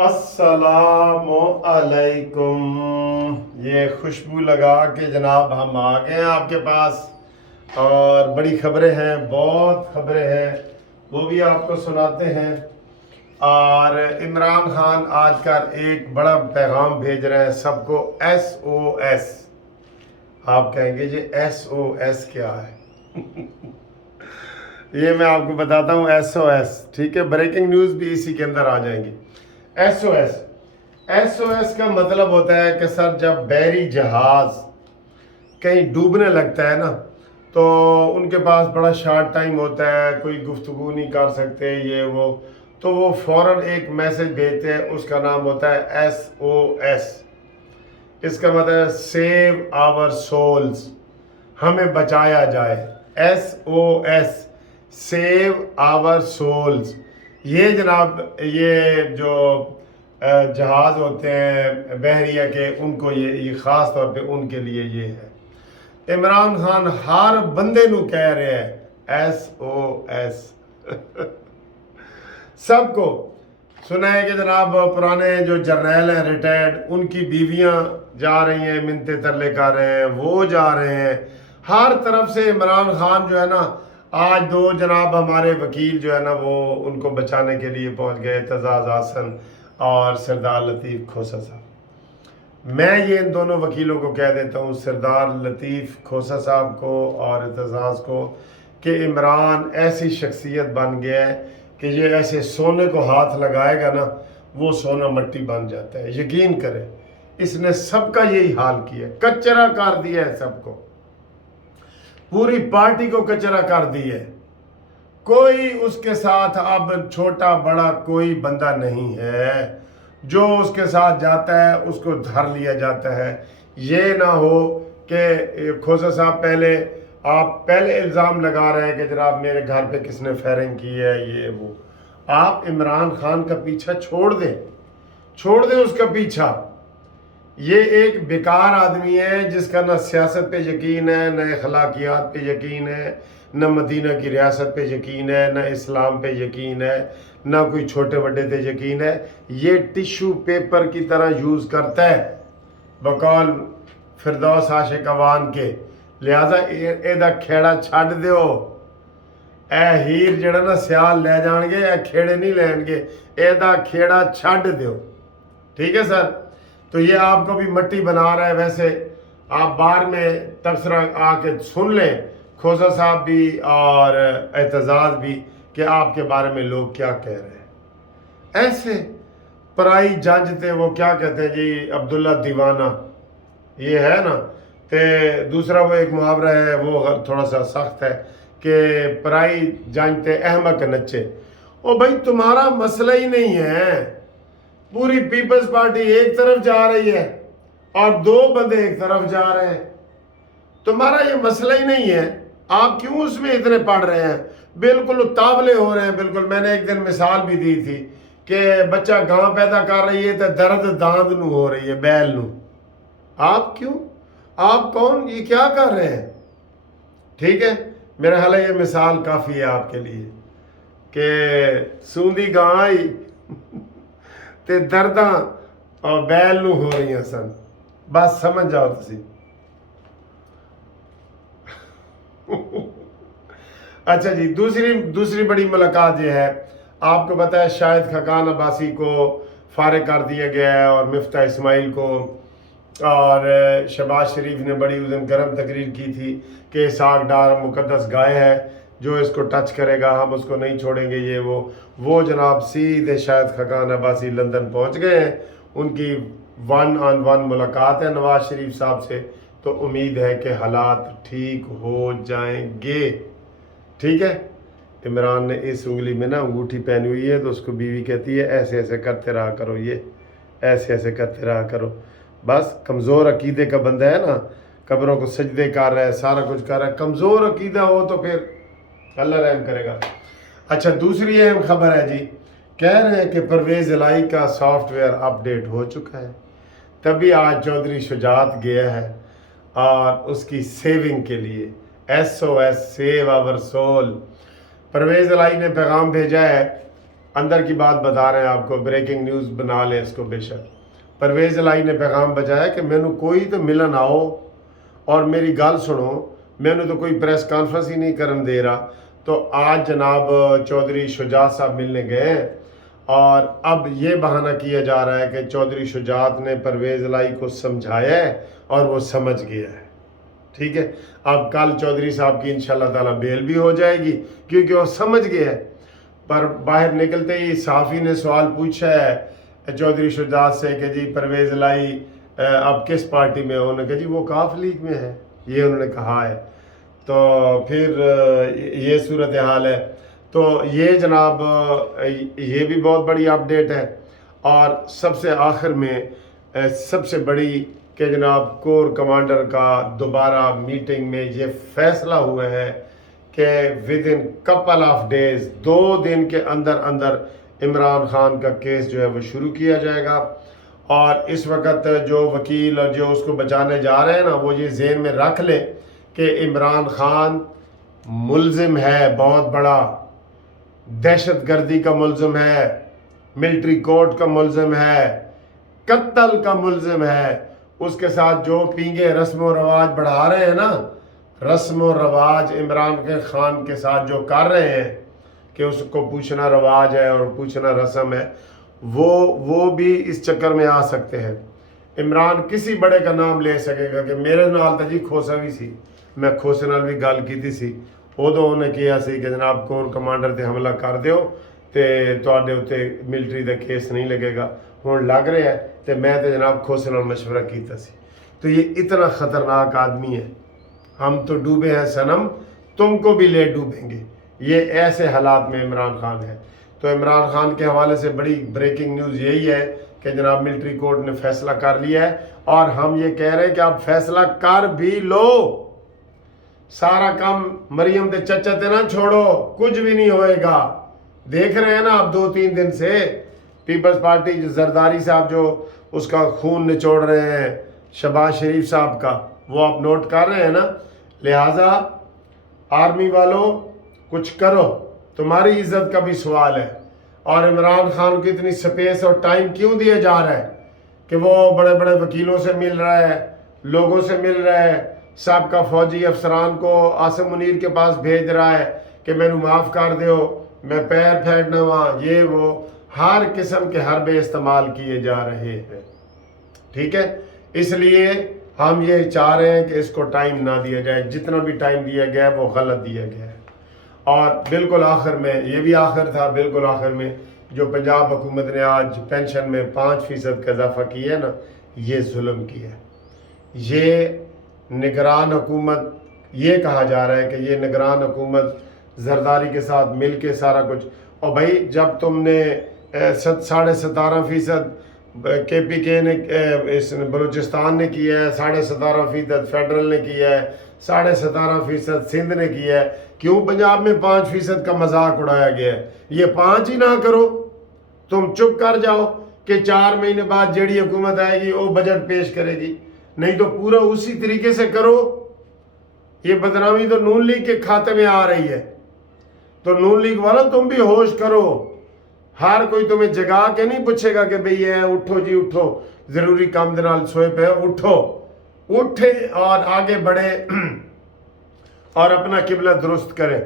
अस्सलाम अलैकुम। ये खुशबू लगा के जनाब हम आ गए हैं आपके पास, और बड़ी खबरें हैं, बहुत खबरें हैं, वो भी आपको सुनाते हैं। और इमरान खान आजकल एक बड़ा पैगाम भेज रहे हैं सबको, SOS। आप कहेंगे जी SOS क्या है? ये मैं आपको बताता हूँ SOS, ठीक है। ब्रेकिंग न्यूज़ भी इसी के अंदर आ जाएंगी। SOS का मतलब होता है कि सर, जब बहरी जहाज कहीं डूबने लगता है ना, तो उनके पास बड़ा शार्ट टाइम होता है, कोई गुफ्तगू नहीं कर सकते ये वो, तो वो फौरन एक मैसेज भेजते हैं, उसका नाम होता है SOS। इसका मतलब है सेव आवर सोल्स, हमें बचाया जाए। SOS, save our souls. ये जनाब, ये जो जहाज़ होते हैं बहरिया के, उनको ये ख़ास तौर पे उनके लिए ये है। इमरान खान हर बंदे नू कह रहे हैं SOS। सबको सुना है कि जनाब पुराने जो जर्नैल हैं रिटायर्ड, उनकी बीवियां जा रही हैं, मिन्नते तरले कर रहे हैं, वो जा रहे हैं हर तरफ से। इमरान खान जो है ना, आज दो जनाब हमारे वकील जो है ना, वो उनको बचाने के लिए पहुंच गए, एतजाज़ हसन और सरदार लतीफ़ खोसा साहब। मैं ये इन दोनों वकीलों को कह देता हूँ, सरदार लतीफ़ खोसा साहब को और एतजाज़ को, कि इमरान ऐसी शख्सियत बन गया है कि ये ऐसे सोने को हाथ लगाएगा ना, वो सोना मट्टी बन जाता है। यकीन करें, इसने सबका यही हाल किया, कचरा कर दिया है सबको, पूरी पार्टी को कचरा कर दिया है। कोई उसके साथ अब छोटा बड़ा कोई बंदा नहीं है, जो उसके साथ जाता है उसको धर लिया जाता है। ये ना हो कि खोसा साहब पहले इल्ज़ाम लगा रहे हैं कि जनाब मेरे घर पे किसने फायरिंग की है, ये वो। आप इमरान खान का पीछा छोड़ दें उसका पीछा। ये एक बेकार आदमी है जिसका ना सियासत पे यकीन है, न अखलाकियात पे यकीन है, न मदीना की रियासत पे यकीन है, न इस्लाम पे यकीन है, न कोई छोटे बड़े पे यकीन है। ये टिश्यू पेपर की तरह यूज़ करता है बकौल फिरदौस आशिक अवान के। लिहाजा ਇਹਦਾ खेड़ा छड़ ਦਿਓ। ਇਹ ਹੀਰ ਜਿਹੜਾ ਨਾ ਸਿਆਲ ਲੈ ਜਾਣਗੇ, ਇਹ खेड़े नहीं ਲੈਣਗੇ, ਇਹਦਾ खेड़ा छड़ ਦਿਓ। ठीक है सर, तो ये आपको भी मट्टी बना रहा है। वैसे आप बाहर में तबसरा आके सुन लें, खोसा साहब भी और एतजाज़ भी, कि आपके बारे में लोग क्या कह रहे हैं। ऐसे पराई जज थे, वो क्या कहते हैं जी, अब्दुल्ला दीवाना, ये है ना। तो दूसरा वो एक मुहावरा है, वो थोड़ा सा सख्त है, कि पराई जज थे अहमक नच्चे। ओ भाई, तुम्हारा मसला ही नहीं है, पूरी पीपल्स पार्टी एक तरफ जा रही है और दो बंदे एक तरफ जा रहे हैं। तुम्हारा ये मसला ही नहीं है, आप क्यों उसमें इतने पढ़ रहे हैं, बिल्कुल उतावले हो रहे हैं। बिल्कुल, मैंने एक दिन मिसाल भी दी थी कि बच्चा गां पैदा कर रही है तो दर्द दांद नू हो रही है, बैल नू। आप क्यों, आप कौन, ये क्या कर रहे हैं? ठीक है, मेरा ख्याल है ये मिसाल काफ़ी है आपके लिए कि सूंदी गां आई ते दर्दां और बैल नू हो रही सन। बस समझ जाओ तुसी। अच्छा जी, दूसरी बड़ी मुलाकात ये है, आपको पता है शाहिद खकान अब्बासी को फारिग कर दिया गया है, और मिफ्ता इस्माइल को। और शहबाज शरीफ ने बड़ी उज़म गर्म तकरीर की थी कि इसहाक डार मुकद्दस गाय है, जो इसको टच करेगा हम उसको नहीं छोड़ेंगे, ये वो जनाब सीधे शाहिद खकान अब्बासी लंदन पहुंच गए हैं। उनकी 1-on-1 मुलाकात है नवाज शरीफ साहब से, तो उम्मीद है कि हालात ठीक हो जाएंगे। ठीक है, इमरान ने इस उंगली में ना अंगूठी पहनी हुई है, तो उसको बीवी कहती है ऐसे ऐसे करते रहा करो, ये ऐसे ऐसे करते रहा करो। बस कमज़ोर अकीदे का बंदा है ना, कब्रों को सजदे कर रहा है, सारा कुछ कर रहा है। कमज़ोर अकीदा हो तो फिर अल्लाह रहम करेगा। अच्छा, दूसरी अहम खबर है जी, कह रहे हैं कि परवेज़ इलाही का सॉफ्टवेयर अपडेट हो चुका है। तभी आज चौधरी शुजात गया है और उसकी सेविंग के लिए SOS, save our soul. Parvez Elahi ने पैगाम भेजा है अंदर की बात बता रहे हैं आपको, ब्रेकिंग न्यूज़ बना लें इसको बेशक। परवेज़ इलाही ने पैगाम बचाया कि मैनू कोई तो मिलन आओ और मेरी गल सुनो, मैनू तो कोई प्रेस कॉन्फ्रेंस ही नहीं करन दे रहा। तो आज जनाब चौधरी शुजात साहब मिलने गए हैं और अब ये बहाना किया जा रहा है कि चौधरी शुजात ने परवेज़ इलाही को समझाया है और वो समझ गया है। ठीक है, अब कल चौधरी साहब की इंशाल्लाह ताला बेल भी हो जाएगी क्योंकि वो समझ गया है। पर बाहर निकलते ही सहाफ़ी ने सवाल पूछा है चौधरी शुजात से कि जी परवेज़ इलाही अब किस पार्टी में है? उन्होंने कहा जी वो काफ लीग में है, ये उन्होंने कहा है। तो फिर ये सूरत हाल है। तो ये जनाब ये भी बहुत बड़ी अपडेट है। और सबसे आखिर में सबसे बड़ी कि जनाब कोर कमांडर का दोबारा मीटिंग में ये फैसला हुआ है कि with in couple of days, 2 दिन के अंदर अंदर इमरान खान का केस जो है वो शुरू किया जाएगा। और इस वक्त जो वकील और जो उसको बचाने जा रहे हैं ना, वो ये ज़हन में रख लें कि इमरान खान मुल्ज़िम है, बहुत बड़ा दहशत गर्दी का मुल्ज़िम है, मिलिट्री कोर्ट का मुल्ज़िम है, कत्ल का मुल्ज़िम है। उसके साथ जो पींगे रस्म व रवाज बढ़ा रहे हैं ना, रस्म व रवाज इमरान खान के साथ जो कर रहे हैं कि उसको पूछना रवाज है और पूछना रस्म है, वो भी इस चक्कर में आ सकते हैं। इमरान किसी बड़े का नाम ले सकेगा कि मेरे नाल तो जी खोसा भी सी, मैं खोसे नाल भी गल की सी, उदों उन्हें कहा सी कि जनाब कोर कमांडर ते हमला कर दिओ ते तुहाडे उत्ते मिलिट्री का केस नहीं लगेगा। हुण लग रहा है तो मैं तो जनाब खोसे नाल मशवरा कीता सी। तो ये इतना ख़तरनाक आदमी है। हम तो डूबे हैं सनम, तुमको भी ले डूबेंगे। ये ऐसे हालात में इमरान खान है। तो इमरान खान के हवाले से बड़ी ब्रेकिंग न्यूज़ यही है कि जनाब मिलिट्री कोर्ट ने फैसला कर लिया है और हम ये कह रहे हैं कि आप फैसला कर भी लो। सारा काम मरियम के चचा ते ना छोड़ो, कुछ भी नहीं होएगा। देख रहे हैं ना आप 2-3 दिन से पीपल्स पार्टी जो जरदारी साहब जो उसका खून निचोड़ रहे हैं शहबाज शरीफ साहब का, वो आप नोट कर रहे हैं ना। लिहाजा आर्मी वालों कुछ करो, तुम्हारी इज्जत का भी सवाल है। और इमरान खान को इतनी स्पेस और टाइम क्यों दिया जा रहा है कि वो बड़े बड़े वकीलों से मिल रहा है, लोगों से मिल रहा है, सबका फौजी अफसरान को आसिम मुनीर के पास भेज रहा है कि मैनू माफ़ कर दो, मैं पैर फेंकना वहाँ, ये वो हर किस्म के हरबे इस्तेमाल किए जा रहे हैं। ठीक है, इसलिए हम ये चाह रहे हैं कि इसको टाइम ना दिया जाए। जितना भी टाइम दिया गया है वो गलत दिया गया है। और बिल्कुल आखिर में, ये भी आखिर था, बिल्कुल आखिर में जो पंजाब हुकूमत ने आज पेंशन में 5% का इजाफा किया है ना, ये जुल्म किया है। ये निगरान हुकूमत, ये कहा जा रहा है कि ये निगरान हुकूमत जरदारी के साथ मिल के सारा कुछ। और भाई जब तुमने 17.5% KPK ने इस बलूचिस्तान ने किया है, 17.5% फेडरल ने किया है, 17.5% सिंध ने किया है, क्यों पंजाब में 5% का मजाक उड़ाया गया है? ये 5 ही ना करो, तुम चुप कर जाओ कि 4 महीने बाद जेडी हुकूमत आएगी वो बजट पेश करेगी, नहीं तो पूरा उसी तरीके से करो। ये बदनामी तो नून लीग के खाते में आ रही है। तो नून लीग वालों तुम भी होश करो। हर कोई तुम्हें जगा के नहीं पूछेगा कि भाई ये उठो जी उठो, जरूरी काम के नाल सोए पे उठो, उठे और आगे बढ़े और अपना किबला दुरुस्त करें।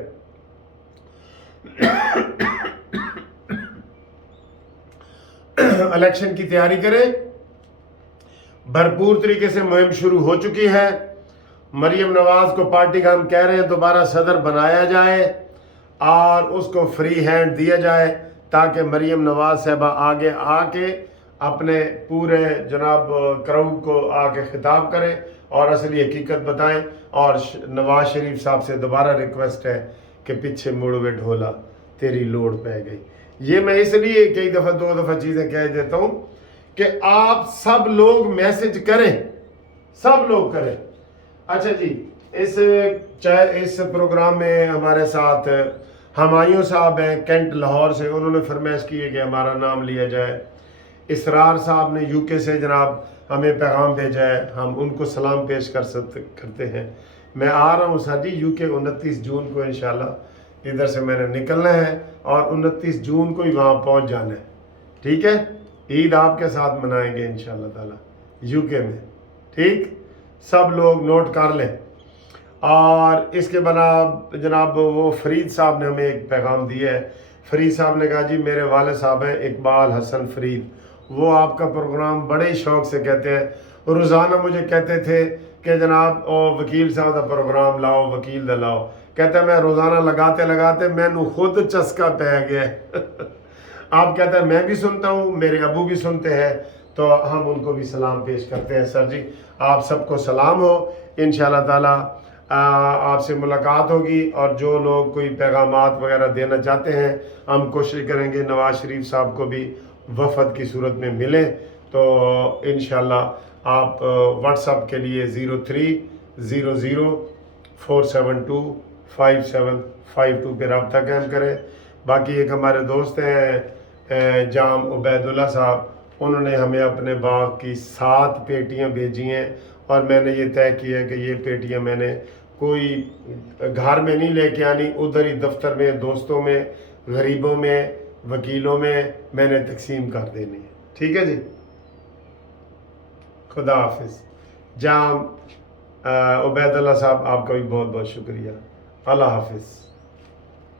इलेक्शन की तैयारी करें। भरपूर तरीके से मुहिम शुरू हो चुकी है। मरियम नवाज को पार्टी का हम कह रहे हैं दोबारा सदर बनाया जाए और उसको फ्री हैंड दिया जाए ताकि मरियम नवाज साहबा आगे आके अपने पूरे जनाब क्राउड को आके खिताब करें और असली हकीकत बताएं। और नवाज शरीफ साहब से दोबारा रिक्वेस्ट है कि पीछे मुड़ वे ढोला, तेरी लोड़ पै गई। ये मैं इसलिए कई दफ़ा 2 दफ़ा चीज़ें कह देता हूँ कि आप सब लोग मैसेज करें, सब लोग करें। अच्छा जी, इस प्रोग्राम में हमारे साथ हमायूं साहब हैं कैंट लाहौर से, उन्होंने फरमाइश की है कि हमारा नाम लिया जाए। इसरार साहब ने यूके से जनाब हमें पैगाम भेजा है, हम उनको सलाम पेश करते हैं। मैं आ रहा हूँ सर जी यूके 29 जून को इंशाल्लाह, इधर से मैंने निकलना है اور 29 جون کو ہی وہاں پہنچ جانا ہے، ٹھیک ہے؟ عید آپ کے ساتھ منائیں گے انشاءاللہ تعالی یو کے میں، ٹھیک؟ سب لوگ نوٹ کر لیں۔ اور اس کے بنا جناب وہ فرید صاحب نے ہمیں ایک پیغام دیا ہے۔ فرید صاحب نے کہا جی میرے والد صاحب ہیں اقبال حسن فرید، وہ آپ کا پروگرام بڑے شوق سے کہتے ہیں، روزانہ مجھے کہتے تھے کہ جناب وکیل صاحب دا پروگرام لاؤ، وکیل دا لاؤ، کہتے ہیں میں روزانہ لگاتے لگاتے میں نو خود چسکا پہ گیا آپ کہتے ہیں میں بھی سنتا ہوں، میرے ابو بھی سنتے ہیں، تو ہم ان کو بھی سلام پیش کرتے ہیں۔ سر جی آپ سب کو سلام ہو، انشاءاللہ تعالی آپ سے ملاقات ہوگی، اور جو لوگ کوئی پیغامات وغیرہ دینا چاہتے ہیں ہم کوشش کریں گے نواز شریف صاحب کو بھی وفد کی صورت میں ملیں، تو انشاءاللہ آپ واٹس اپ کے لیے 0300472575 پہ رابطہ قائم کریں۔ باقی ایک ہمارے دوست ہیں جام عبید اللہ صاحب، انہوں نے ہمیں اپنے باغ کی 7 پیٹیاں بھیجی ہیں، اور میں نے یہ طے کیا ہے کہ یہ پیٹیاں میں نے کوئی گھر میں نہیں لے کے آنی، ادھر ہی دفتر میں، دوستوں میں، غریبوں میں، وکیلوں میں نے تقسیم کر دینی ہے، ٹھیک ہے جی؟ خدا حافظ۔ جام عبید اللہ صاحب آپ کا بھی بہت بہت شکریہ، اللہ حافظ۔